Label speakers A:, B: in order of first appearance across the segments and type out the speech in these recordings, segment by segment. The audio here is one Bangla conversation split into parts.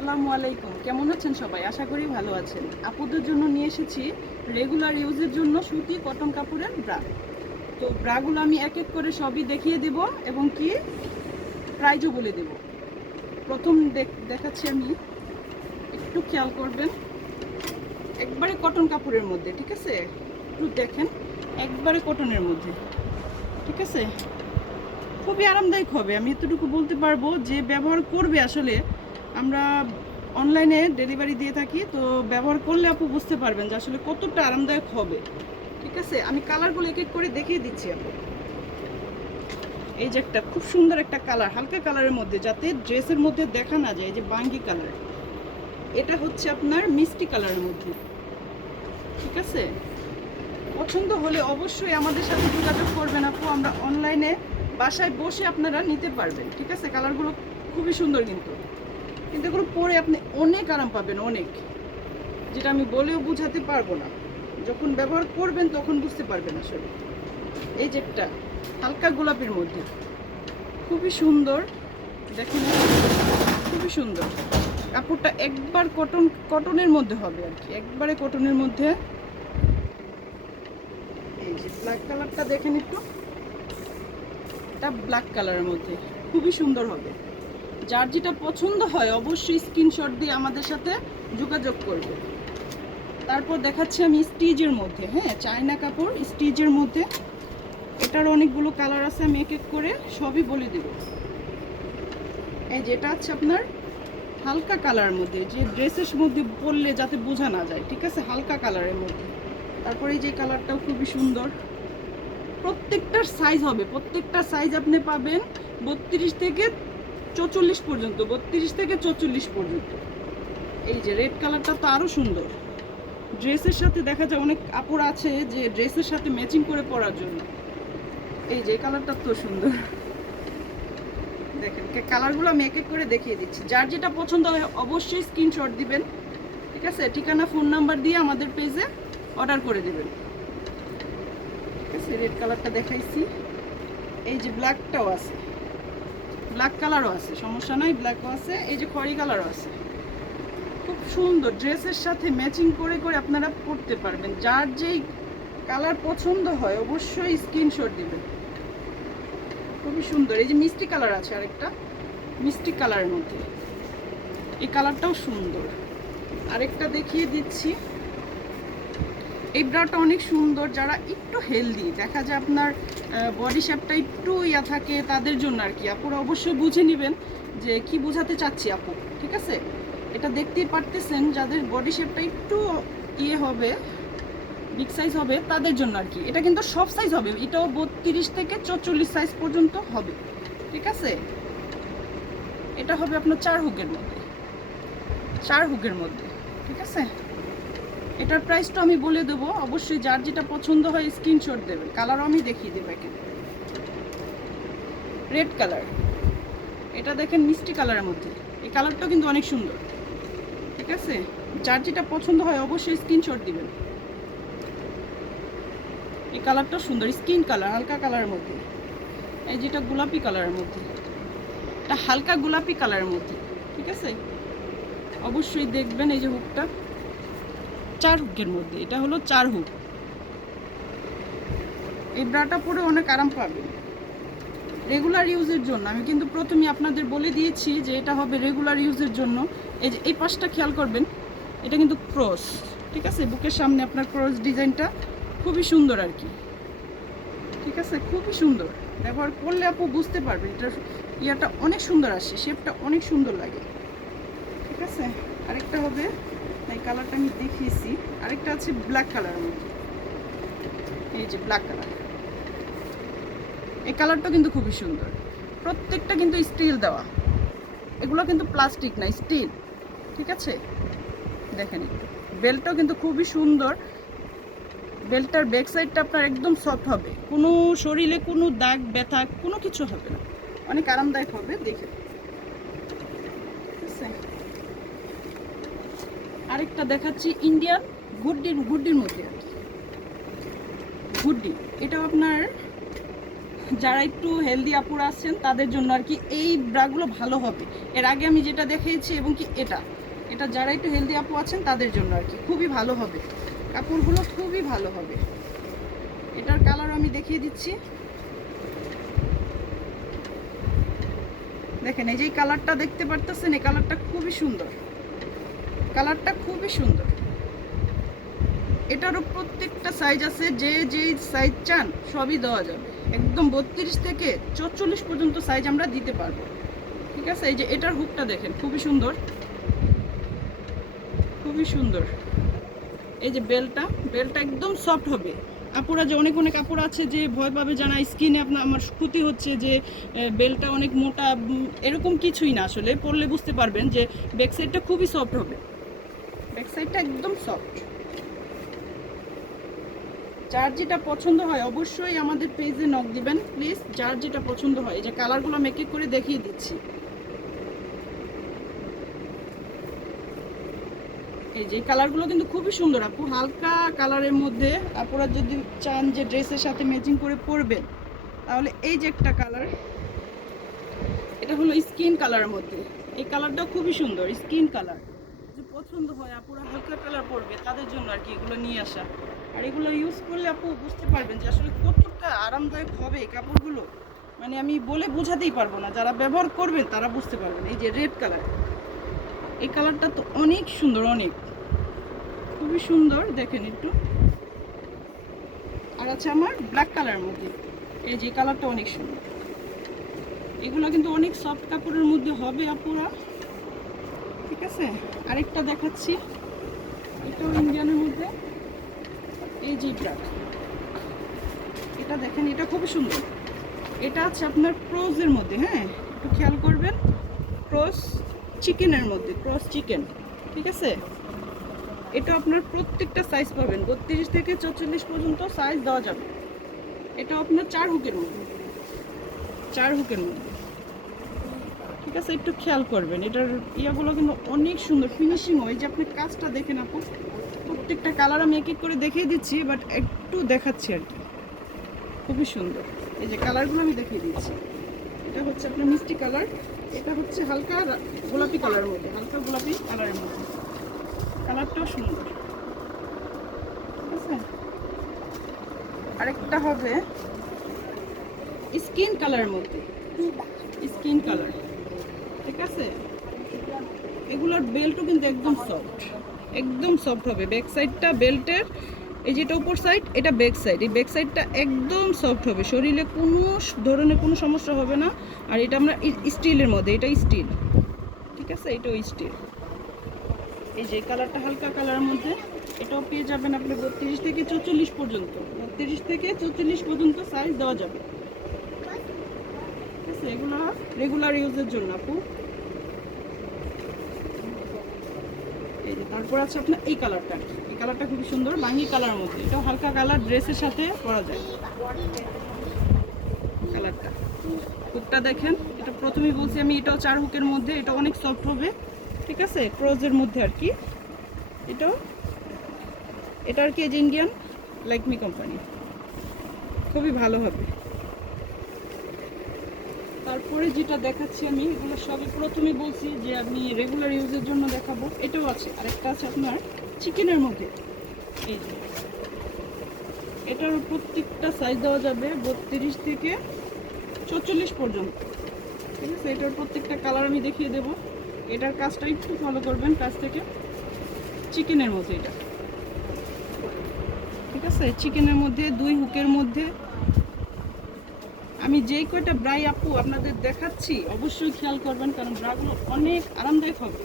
A: আসসালামু আলাইকুম। কেমন আছেন সবাই? আশা করি ভালো আছেন। আপুদের জন্য নিয়ে এসেছি রেগুলার ইউজের জন্য সুতি কটন কাপড়ের ব্রা। তো ব্রাগুলো আমি এক এক করে সবই দেখিয়ে দেব এবং কি প্রাইজও বলে দেব। প্রথম দেখ- দেখাচ্ছি আমি। একটু খেয়াল করবেন। একবারে কটন কাপড়ের মধ্যে, ঠিক আছে? একটু দেখেন। একবারে কটনের মধ্যে, ঠিক আছে? খুবই আরামদায়ক হবে। আমি এতটুকু বলতে পারব যে ব্যবহার করবে আসলে আমরা অনলাইনে ডেলিভারি দিয়ে থাকি, তো ব্যবহার করলে আপু বুঝতে পারবেন যে আসলে কতটা আরামদায়ক হবে। ঠিক আছে? আমি কালারগুলো এক এক করে দেখিয়ে দিচ্ছি আপু। এই যে একটা খুব সুন্দর একটা কালার, হালকা কালারের মধ্যে, যাতে ড্রেসের মধ্যে দেখা না যায় যে বাঙ্গি কালার। এটা হচ্ছে আপনার মিষ্টি কালারের মধ্যে। ঠিক আছে? পছন্দ হলে অবশ্যই আমাদের সাথে যোগাযোগ করবেন আপু, আমরা অনলাইনে বাসায় বসে আপনারা নিতে পারবেন। ঠিক আছে? কালারগুলো খুবই সুন্দর কিন্তু। কিন্তু এগুলো পরে আপনি অনেক আরাম পাবেন, অনেক। যেটা আমি বলেও বোঝাতে পারব না। যখন ব্যবহার করবেন তখন বুঝতে পারবেন আসলে। এই যে একটা হালকা গোলাপের মধ্যে। খুবই সুন্দর। দেখেন, খুবই সুন্দর। কাপড়টা একবার কটন, কটনের মধ্যে হবে আর কি। একবারে কটনের মধ্যে। এই যে ব্ল্যাক কালারটা দেখেন একটু। এটা ব্ল্যাক কালারের মধ্যে। খুবই সুন্দর হবে। যার যেটা পছন্দ হয়, অবশ্যই স্ক্রিনশট দিয়ে আমাদের সাথে যোগাযোগ করবে। তারপর দেখাচ্ছি আমি স্টিজের মধ্যে হ্যাঁ চায়না কাপড় স্টিজের মধ্যে। এটার অনেকগুলো কালার আছে, আমি এক এক করে সবই বলে দেব। এই যেটা আছে আপনার হালকা কালারের মধ্যে, যে ড্রেসের মধ্যে পরলে যাতে বোঝা না যায়, ঠিক আছে? হালকা কালারের মধ্যে। তারপরে যে কালারটাও খুবই সুন্দর। প্রত্যেকটার সাইজ হবে, প্রত্যেকটা সাইজ আপনি পাবেন বত্রিশ থেকে চৌচল্লিশ পর্যন্ত, বত্রিশ থেকে চৌচল্লিশ পর্যন্ত। এই যে রেড কালারটা তো আরও সুন্দর। ড্রেসের সাথে দেখা যায় অনেক কাপড় আছে যে ড্রেসের সাথে ম্যাচিং করে পরার জন্য। এই যে কালারটা তো সুন্দর। দেখেন কালারগুলো আমি এক এক করে দেখিয়ে দিচ্ছি। যার যেটা পছন্দ হয় অবশ্যই স্ক্রিনশট দিবেন। ঠিক আছে? ঠিকানা ফোন নাম্বার দিয়ে আমাদের পেজে অর্ডার করে দেবেন। ঠিক আছে? রেড কালারটা দেখাইছি। এই যে ব্ল্যাকটাও আছে। ব্ল্যাক কালারও আছে, সমস্যা নাই ব্ল্যাকও আছে, এই যে খড়ি কালারও আছে। খুব সুন্দর, ড্রেসের সাথে ম্যাচিং করে করে আপনারা পরতে পারবেন। যার যেই কালার পছন্দ হয়, অবশ্যই স্ক্রিনশট দিবেন। খুবই সুন্দর, এই যে মিষ্টি কালার আছে আরেকটা, মিষ্টি কালারের মধ্যে। এই কালারটাও সুন্দর। আরেকটা দেখিয়ে দিচ্ছি। এই ব্রাটা অনেক সুন্দর, যারা একটু হেলদি দেখা যায় আপনার বডি শেপটা একটু ইয়া থাকে তাদের জন্য আর কি। আপুরা অবশ্যই বুঝে নেবেন যে কি বোঝাতে চাচ্ছি আপু, ঠিক আছে? এটা দেখতেই পারতেছেন যাদের বডি শেপটা একটু ইয়ে হবে বিগ সাইজ হবে, তাদের জন্য আর কি। এটা কিন্তু সব সাইজ হবে, এটাও বত্রিশ থেকে চৌচল্লিশ সাইজ পর্যন্ত হবে, ঠিক আছে? এটা হবে আপনার চার হুকের মধ্যে, চার হুকের মধ্যে, ঠিক আছে? এটার প্রাইসটা আমি বলে দেবো। অবশ্যই যার যেটা পছন্দ হয় স্ক্রিনশট দেবেন কালারও আমি দেখিয়ে দেবো এখানে। রেড কালার এটা দেখেন মিষ্টি কালারের মধ্যে। এই কালারটাও কিন্তু অনেক সুন্দর। ঠিক আছে? যার যেটা পছন্দ হয় অবশ্যই স্ক্রিনশট দিবেন। এই কালারটা সুন্দর। স্কিন কালার হালকা কালারের মধ্যে। এই যেটা গোলাপি কালারের মধ্যে। এটা হালকা গোলাপি কালারের মধ্যে। ঠিক আছে? অবশ্যই দেখবেন এই যে হুকটা চার হুকের মধ্যে, এটা হলো চার হুক। এই ব্রাটা পরে অনেক আরাম পাবেন। রেগুলার ইউজের জন্য, আমি কিন্তু প্রথমে আপনাদের বলে দিয়েছি যে এটা হবে রেগুলার ইউজের জন্য। এই যে, এই পাশটা খেয়াল করবেন, এটা কিন্তু ক্রস ঠিক আছে? বুকের সামনে আপনার ক্রস ডিজাইনটা খুবই সুন্দর আর কি। ঠিক আছে? খুবই সুন্দর। ব্যবহার করলে আপু বুঝতে পারবে এটার ইয়াটা অনেক সুন্দর আসে শেপটা অনেক সুন্দর লাগে। ঠিক আছে? আরেকটা হবে এই কালারটা আমি দেখিয়েছি। আরেকটা আছে ব্ল্যাক কালারের মধ্যে। এই যে ব্ল্যাক কালার এই কালারটা কিন্তু খুবই সুন্দর। প্রত্যেকটা কিন্তু স্টিল দেওয়া। এগুলো কিন্তু প্লাস্টিক না স্টিল ঠিক আছে? দেখেন, বেল্টটাও কিন্তু খুবই সুন্দর। বেল্টটার ব্যাক সাইডটা আপনার একদম সফট হবে। কোনো শরীরে কোনো দাগ, ব্যথা, কোনো কিছু হবে না। অনেক আরামদায়ক হবে, দেখে ঠিক আছে আরেকটা দেখাচ্ছি ইন্ডিয়ান গুড্ডির গুড্ডির মধ্যে। গুড্ডি এটাও আপনার যারা একটু হেলদি আপুরা আছেন, তাদের জন্য আর কি এই ব্রাগুলো ভালো হবে। এর আগে আমি যেটা দেখিয়েছি এবং কি এটা। এটা যারা একটু হেলদি আপু আছেন, তাদের জন্য আর কি খুবই ভালো হবে। কাপড়গুলো খুবই ভালো হবে। এটার কালার আমি দেখিয়ে দিচ্ছি। দেখেন, এই যে কালারটা দেখতে পারতেছেন, এই কালারটা খুবই সুন্দর। কালারটা খুবই সুন্দর। এটারও প্রত্যেকটা সাইজ আছে, যে যে সাইজ চান সবই দেওয়া যাবে। একদম বত্রিশ থেকে চল্লিশ পর্যন্ত সাইজ আমরা দিতে পারব। ঠিক আছে? এই যে এটার হুকটা দেখেন, খুবই সুন্দর। খুবই সুন্দর। এই যে বেলটা বেলটা একদম সফট হবে। আপুরা যে অনেক অনেক কাপড় আছে যে ভয় পাবে জানা স্কিনে আপনার আমার ক্ষতি হচ্ছে যে বেলটা অনেক মোটা এরকম কিছুই না আসলে। পরলে বুঝতে পারবেন যে ব্যাক সাইডটা খুবই সফট হবে। ব্যাক সাইডটা একদম সফট যার যেটা পছন্দ হয় অবশ্যই আমাদের পেজে নক দিবেন প্লিজ যার যেটা পছন্দ হয়, এই যে কালারগুলো আমি এক করে দেখিয়ে দিচ্ছি। এই যে কালারগুলো কিন্তু খুবই সুন্দর, আপু। হালকা কালারের মধ্যে আপনারা যদি চান যে ড্রেসের সাথে ম্যাচিং করে পরবেন, তাহলে এই যে একটা কালার এটা হলো স্কিন কালারের মধ্যে। এই কালারটাও খুবই সুন্দর স্কিন কালার পছন্দ হয় আপুরা হালকা কালার পরবে, তাদের জন্য আর কি এগুলো নিয়ে আসা। আর এগুলো ইউজ করলে আপু বুঝতে পারবেন যে আসলে কতটা আরামদায়ক হবে এই কাপড়গুলো। মানে আমি বলে বোঝাতেই পারব না, যারা ব্যবহার করবেন তারা বুঝতে পারবেন, এই যে রেড কালার এই কালারটা তো অনেক সুন্দর, অনেক। খুবই সুন্দর, দেখেন একটু। আর আছে আমার ব্ল্যাক কালারের মধ্যে। এই যে কালারটা অনেক সুন্দর। এগুলো কিন্তু অনেক সফট কাপড়ের মধ্যে হবে আপুরা। ঠিক আছে? আরেকটা দেখাচ্ছি। এটাও ইন্ডিয়ানের মধ্যে এই ব্ল্যাক এটা। দেখেন, এটা খুবই সুন্দর। এটা আছে আপনার ক্রোজের মধ্যে হ্যাঁ? একটু খেয়াল করবেন ক্রস চিকেনের মধ্যে ক্রস চিকেন ঠিক আছে? এটা আপনার প্রত্যেকটা সাইজ পাবেন। বত্রিশ থেকে চৌচল্লিশ পর্যন্ত সাইজ দেওয়া যাবে। এটা আপনার চার হুকের মধ্যে। চার হুকের মধ্যে। ঠিক আছে, একটু খেয়াল করবেন। এটার ইয়াগুলো কিন্তু অনেক সুন্দর ফিনিশিং হয় যে আপনি কাজটা দেখেন আপু, প্রত্যেকটা কালার আমি এক এক করে দেখিয়ে দিচ্ছি বাট একটু দেখাচ্ছি আর কি। খুবই সুন্দর। এই যে কালারগুলো আমি দেখিয়ে দিচ্ছি। এটা হচ্ছে আপনার মিষ্টি কালার এটা হচ্ছে হালকা গোলাপি কালারের মধ্যে, হালকা গোলাপি কালারের মধ্যে। কালারটাও সুন্দর। ঠিক আছে? আরেকটা হবে স্কিন কালারের মধ্যে। স্কিন কালার ঠিক আছে? এগুলোর বেল্টও কিন্তু একদম সফট একদম সফট হবে। ব্যাক সাইডটা বেল্টের, এই যেটা উপর সাইড এটা ব্যাক সাইড এই ব্যাক সাইডটা একদম সফট হবে। শরীরে কোনো ধরনের কোনো সমস্যা হবে না। আর এটা আমরা স্টিলের মধ্যে, এটা স্টিল। ঠিক আছে? এটাও স্টিল। এই যে কালারটা হালকা কালারের মধ্যে, এটাও পেয়ে যাবেন আপনি বত্রিশ থেকে চৌচল্লিশ পর্যন্ত। বত্রিশ থেকে চৌচল্লিশ পর্যন্ত সাইজ দেওয়া যাবে। আছে এগুলো রেগুলার ইউজের জন্য আপু। এই যে তারপর আছে আপনার এই কালারটা এই কালারটা খুবই সুন্দর, বাঙ্গি কালার মধ্যে এটাও হালকা কালার ড্রেসের সাথে পরা যায়। কালারটা হুকটা দেখেন, এটা প্রথমেই বলছি আমি, এটাও চার হুকের মধ্যে, এটা অনেক সফট হবে, ঠিক আছে? ক্রোজের মধ্যে আর কি। এটাও। এটা আর কি ইন্ডিয়ান লাইকমি কোম্পানি খুবই ভালো হবে। তারপরে যেটা দেখাচ্ছি আমি, এগুলো সবই প্রথমে বলছি যে আমি রেগুলার ইউজের জন্য দেখাবো। এটাও আছে, আরেকটা আছে আপনার চিকেনের মধ্যে। এই এটার প্রত্যেকটা সাইজ দেওয়া যাবে বত্রিশ থেকে চৌচল্লিশ পর্যন্ত। ঠিক আছে? এটার প্রত্যেকটা কালার আমি দেখিয়ে দেব। এটার কাজটা একটু ফলো করবেন, কাজ থেকে। চিকেনের মধ্যে এটা। ঠিক আছে? চিকেনের মধ্যে, দুই হুকের মধ্যে আমি যেই কয়টা ব্রাই আপু আপনাদের দেখাচ্ছি, অবশ্যই খেয়াল করবেন, কারণ ব্রাগুলো অনেক আরামদায়ক হবে।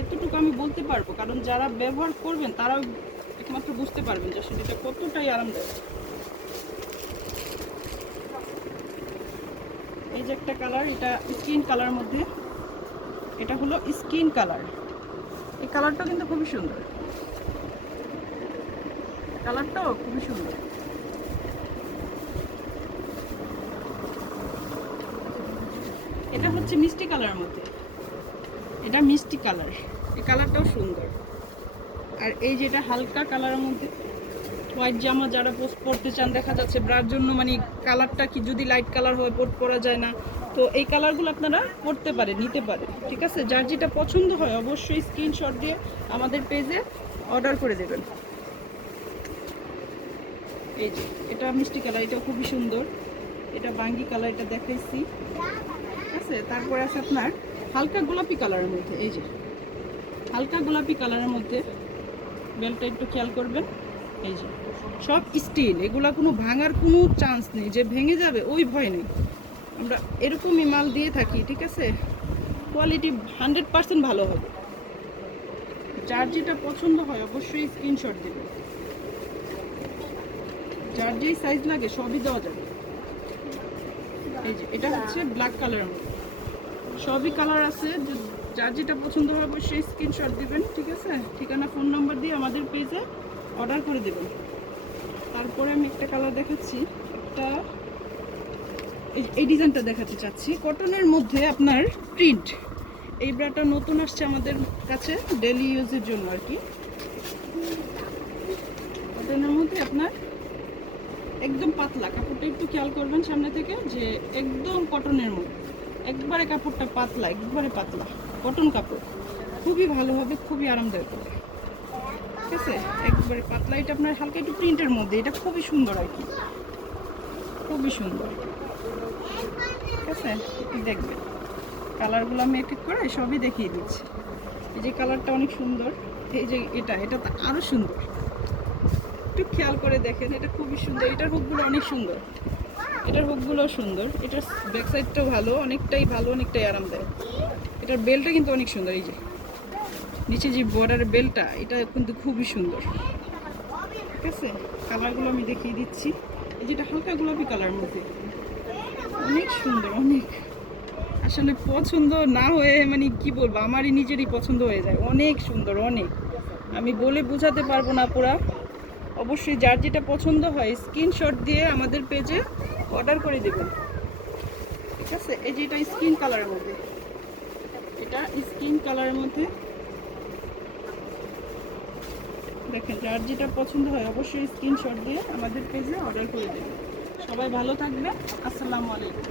A: এতটুকু আমি বলতে পারব, কারণ যারা ব্যবহার করবেন, তারাও একমাত্র বুঝতে পারবেন যে এটা কতটাই আরামদায়ক। এই যে একটা কালার, এটা স্কিন কালার মধ্যে, এটা হলো স্কিন কালার। এই কালারটাও কিন্তু খুবই সুন্দর। কালারটাও খুবই সুন্দর। হচ্ছে মিষ্টি কালারের মধ্যে। এটা মিষ্টি কালার। এই কালারটাও সুন্দর। আর এই যেটা হালকা কালারের মধ্যে হোয়াইট জামা যারা পোস্ট পরতে চান, দেখা যাচ্ছে ব্রার জন্য মানে কালারটা কি যদি লাইট কালার হয় পোট পরা যায় না। তো এই কালারগুলো আপনারা পরতে পারেন, নিতে পারেন। ঠিক আছে? যার যেটা পছন্দ হয়, অবশ্যই স্ক্রিনশট দিয়ে আমাদের পেজে অর্ডার করে দেবেন। এই যে, এটা মিষ্টি কালার এটা খুবই সুন্দর। এটা বাঙ্গি কালার, এটা দেখাইছি। ঠিক আছে? তারপরে আছে আপনার হালকা গোলাপি কালারের মধ্যে, এই যে। হালকা গোলাপি কালারের মধ্যে বেলটা একটু খেয়াল করবেন, এই যে। সব স্টিল এগুলা কোনো ভাঙার কোনো চান্স নেই, যে ভেঙে যাবে ওই ভয় নেই। আমরা এরকমই মাল দিয়ে থাকি, ঠিক আছে? কোয়ালিটি হান্ড্রেড পার্সেন্ট ভালো হবে। যার যেটা পছন্দ হয় অবশ্যই স্ক্রিনশট দেবেন। যার যেই সাইজ লাগে সবই দেওয়া যাবে। এই যে, এটা হচ্ছে ব্ল্যাক কালারের সবই কালার আছে যার যেটা পছন্দ হয় অবশ্যই স্ক্রিনশট দিবেন, ঠিক আছে? ঠিকানা ফোন নাম্বার দিয়ে আমাদের পেজে অর্ডার করে দেবেন। তারপরে আমি একটা কালার দেখাচ্ছি, একটা এই ডিজাইনটা দেখাতে চাচ্ছি। কটনের মধ্যে আপনার প্রিন্ট এই ব্রাটা নতুন আসছে আমাদের কাছে ডেলি ইউজের জন্য আর কি। কটনের মধ্যে আপনার একদম পাতলা। কাপড়টা একটু খেয়াল করবেন সামনে থেকে যে একদম কটনের মতো। একবারে কাপড়টা পাতলা, একবারে পাতলা। কটন কাপড়। খুবই ভালো হবে, খুবই আরামদায়ক হবে। ঠিক আছে? একবারে পাতলা। এটা আপনার হালকা একটু প্রিন্টের মধ্যে। এটা খুবই সুন্দর আর কি। খুবই সুন্দর। ঠিক আছে? দেখবেন। কালারগুলো আমি এক এক করে সবই দেখিয়ে দিচ্ছি। এই যে কালারটা অনেক সুন্দর। এই যে এটা এটা তো আরও সুন্দর। একটু খেয়াল করে দেখেন, এটা খুবই সুন্দর। এটার হুকগুলো অনেক সুন্দর। এটার হুকগুলো সুন্দর। এটার ব্যাক সাইডটাও ভালো, অনেকটাই ভালো, অনেকটাই আরামদায়ক। এটার বেলটা কিন্তু অনেক সুন্দর, এই যে। নিচে যে বর্ডারের বেলটা এটা কিন্তু খুবই সুন্দর। ঠিক আছে? কালারগুলো আমি দেখিয়ে দিচ্ছি। এই যেটা হালকা গোলাপি কালার মধ্যে। অনেক সুন্দর, অনেক। আসলে পছন্দ না হয়ে মানে কি বলব, আমারই নিজেরই পছন্দ হয়ে যায়। অনেক সুন্দর, অনেক। আমি বলে বোঝাতে পারব না পুরা। অবশ্যই যার যেটা পছন্দ হয় স্ক্রিনশট দিয়ে আমাদের পেজে অর্ডার করে দেবেন। ঠিক আছে? এই যে এটা স্কিন কালারের মধ্যে। এটা স্কিন কালারের মধ্যে। দেখেন, যার যেটা পছন্দ হয় অবশ্যই স্ক্রিনশট দিয়ে আমাদের পেজে অর্ডার করে দেবেন। সবাই ভালো থাকবে আসসালামু আলাইকুম।